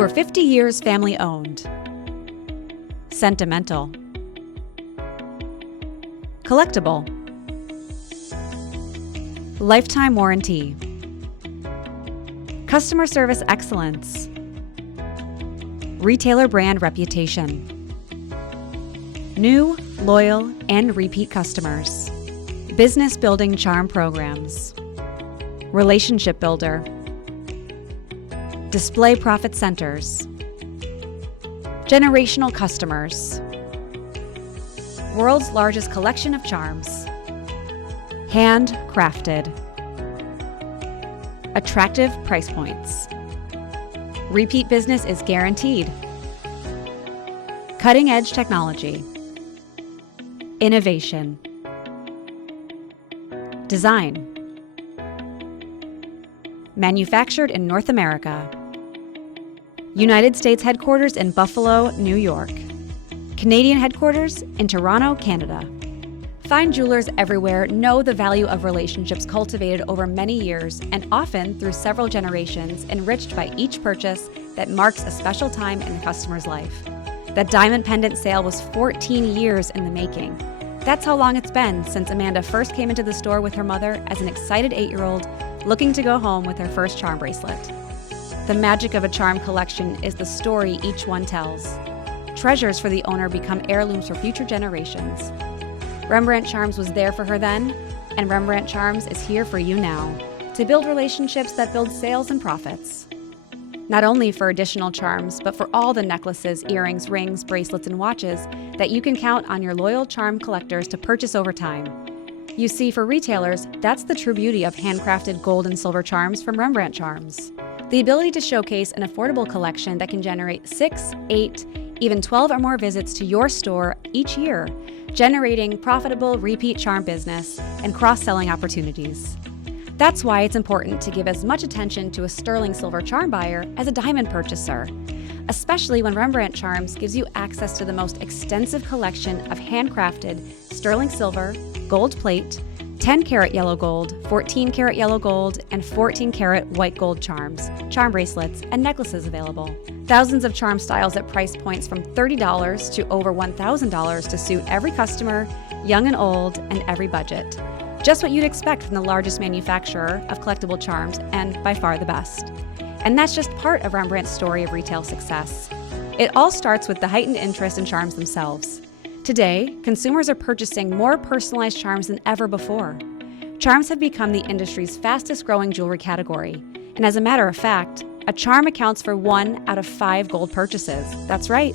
Over 50 years family owned. Sentimental. Collectible. Lifetime warranty. Customer service excellence. Retailer brand reputation. New, loyal, and repeat customers. Business building charm programs. Relationship builder. Display profit centers. Generational customers. World's largest collection of charms. Handcrafted. Attractive price points. Repeat business is guaranteed. Cutting-edge technology. Innovation. Design. Manufactured in North America. United States headquarters in Buffalo, New York. Canadian headquarters in Toronto, Canada. Fine jewelers everywhere know the value of relationships cultivated over many years and often through several generations, enriched by each purchase that marks a special time in the customer's life. That diamond pendant sale was 14 years in the making. That's how long it's been since Amanda first came into the store with her mother as an excited 8-year-old looking to go home with her first charm bracelet. The magic of a charm collection is the story each one tells. Treasures for the owner become heirlooms for future generations. Rembrandt Charms was there for her then, and Rembrandt Charms is here for you now, to build relationships that build sales and profits. Not only for additional charms, but for all the necklaces, earrings, rings, bracelets, and watches that you can count on your loyal charm collectors to purchase over time. You see, for retailers, that's the true beauty of handcrafted gold and silver charms from Rembrandt Charms. The ability to showcase an affordable collection that can generate 6, 8, even 12 or more visits to your store each year, generating profitable repeat charm business and cross-selling opportunities. That's why it's important to give as much attention to a sterling silver charm buyer as a diamond purchaser, especially when Rembrandt Charms gives you access to the most extensive collection of handcrafted sterling silver, gold plate, 10 karat yellow gold, 14 karat yellow gold, and 14 karat white gold charms, charm bracelets, and necklaces available. Thousands of charm styles at price points from $30 to over $1,000 to suit every customer, young and old, and every budget. Just what you'd expect from the largest manufacturer of collectible charms, and by far the best. And that's just part of Rembrandt's story of retail success. It all starts with the heightened interest in charms themselves. Today, consumers are purchasing more personalized charms than ever before. Charms have become the industry's fastest-growing jewelry category, and as a matter of fact, a charm accounts for 1 out of 5 gold purchases. That's right,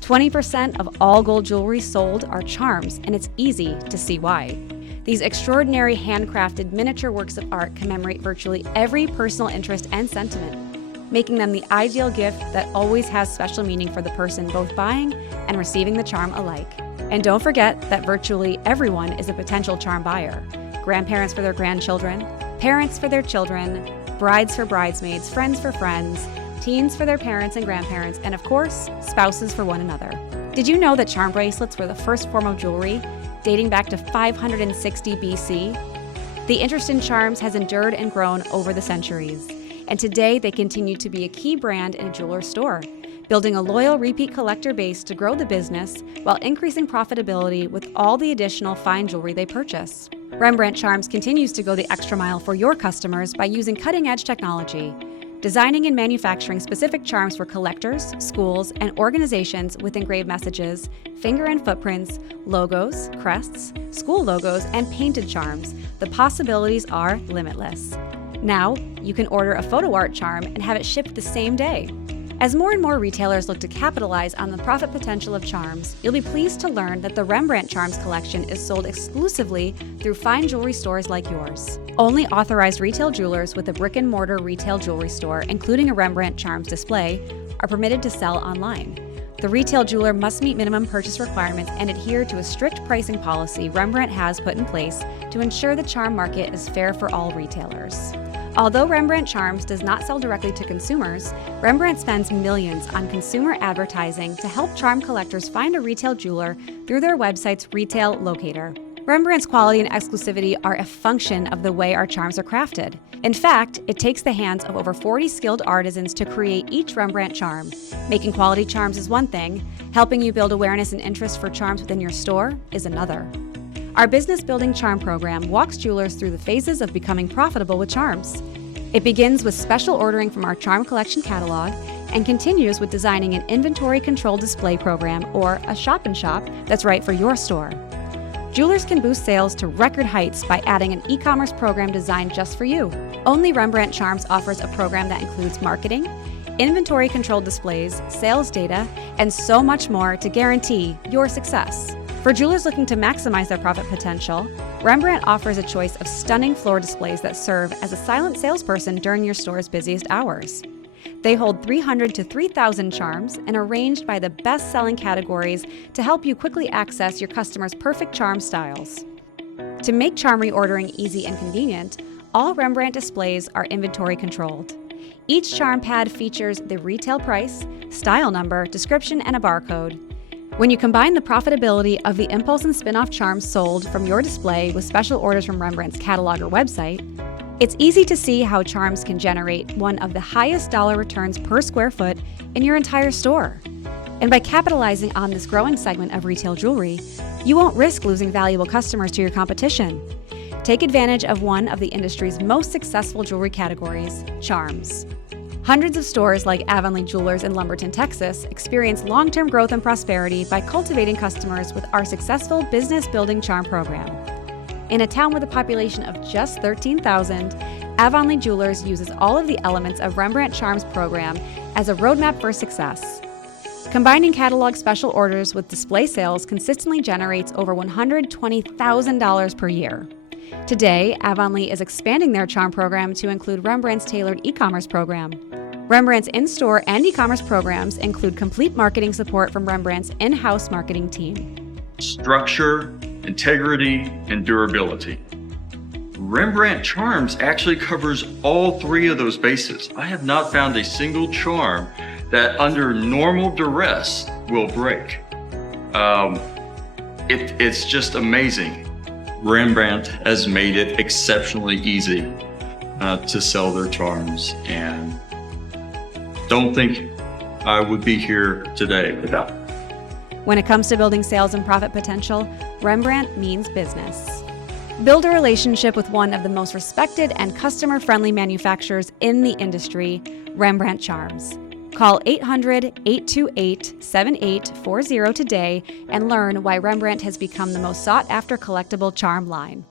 20% of all gold jewelry sold are charms, and it's easy to see why. These extraordinary handcrafted miniature works of art commemorate virtually every personal interest and sentiment, making them the ideal gift that always has special meaning for the person both buying and receiving the charm alike. And don't forget that virtually everyone is a potential charm buyer. Grandparents for their grandchildren, parents for their children, brides for bridesmaids, friends for friends, teens for their parents and grandparents, and of course, spouses for one another. Did you know that charm bracelets were the first form of jewelry, dating back to 560 BC? The interest in charms has endured and grown over the centuries, and today they continue to be a key brand in a jeweler's store, building a loyal repeat collector base to grow the business while increasing profitability with all the additional fine jewelry they purchase. Rembrandt Charms continues to go the extra mile for your customers by using cutting-edge technology, designing and manufacturing specific charms for collectors, schools, and organizations with engraved messages, finger and footprints, logos, crests, school logos, and painted charms. The possibilities are limitless. Now, you can order a photo art charm and have it shipped the same day. As more and more retailers look to capitalize on the profit potential of charms, you'll be pleased to learn that the Rembrandt Charms collection is sold exclusively through fine jewelry stores like yours. Only authorized retail jewelers with a brick-and-mortar retail jewelry store, including a Rembrandt Charms display, are permitted to sell online. The retail jeweler must meet minimum purchase requirements and adhere to a strict pricing policy Rembrandt has put in place to ensure the charm market is fair for all retailers. Although Rembrandt Charms does not sell directly to consumers, Rembrandt spends millions on consumer advertising to help charm collectors find a retail jeweler through their website's retail locator. Rembrandt's quality and exclusivity are a function of the way our charms are crafted. In fact, it takes the hands of over 40 skilled artisans to create each Rembrandt charm. Making quality charms is one thing, helping you build awareness and interest for charms within your store is another. Our business building charm program walks jewelers through the phases of becoming profitable with charms. It begins with special ordering from our charm collection catalog and continues with designing an inventory control display program or a shop-in-shop that's right for your store. Jewelers can boost sales to record heights by adding an e-commerce program designed just for you. Only Rembrandt Charms offers a program that includes marketing, inventory control displays, sales data, and so much more to guarantee your success. For jewelers looking to maximize their profit potential, Rembrandt offers a choice of stunning floor displays that serve as a silent salesperson during your store's busiest hours. They hold 300 to 3,000 charms and are arranged by the best-selling categories to help you quickly access your customers' perfect charm styles. To make charm reordering easy and convenient, all Rembrandt displays are inventory controlled. Each charm pad features the retail price, style number, description, and a barcode. When you combine the profitability of the impulse and spin-off charms sold from your display with special orders from Rembrandt's catalog or website, it's easy to see how charms can generate one of the highest dollar returns per square foot in your entire store. And by capitalizing on this growing segment of retail jewelry, you won't risk losing valuable customers to your competition. Take advantage of one of the industry's most successful jewelry categories, charms. Hundreds of stores like Avonlea Jewelers in Lumberton, Texas, experience long-term growth and prosperity by cultivating customers with our successful business building charm program. In a town with a population of just 13,000, Avonlea Jewelers uses all of the elements of Rembrandt Charms program as a roadmap for success. Combining catalog special orders with display sales consistently generates over $120,000 per year. Today, Avonlea is expanding their charm program to include Rembrandt's tailored e-commerce program. Rembrandt's in-store and e-commerce programs include complete marketing support from Rembrandt's in-house marketing team. Structure, integrity, and durability. Rembrandt Charms actually covers all three of those bases. I have not found a single charm that under normal duress will break. It's just amazing. Rembrandt has made it exceptionally easy to sell their charms, and don't think I would be here today without it. When it comes to building sales and profit potential, Rembrandt means business. Build a relationship with one of the most respected and customer-friendly manufacturers in the industry, Rembrandt Charms. Call 800-828-7840 today and learn why Rembrandt has become the most sought-after collectible charm line.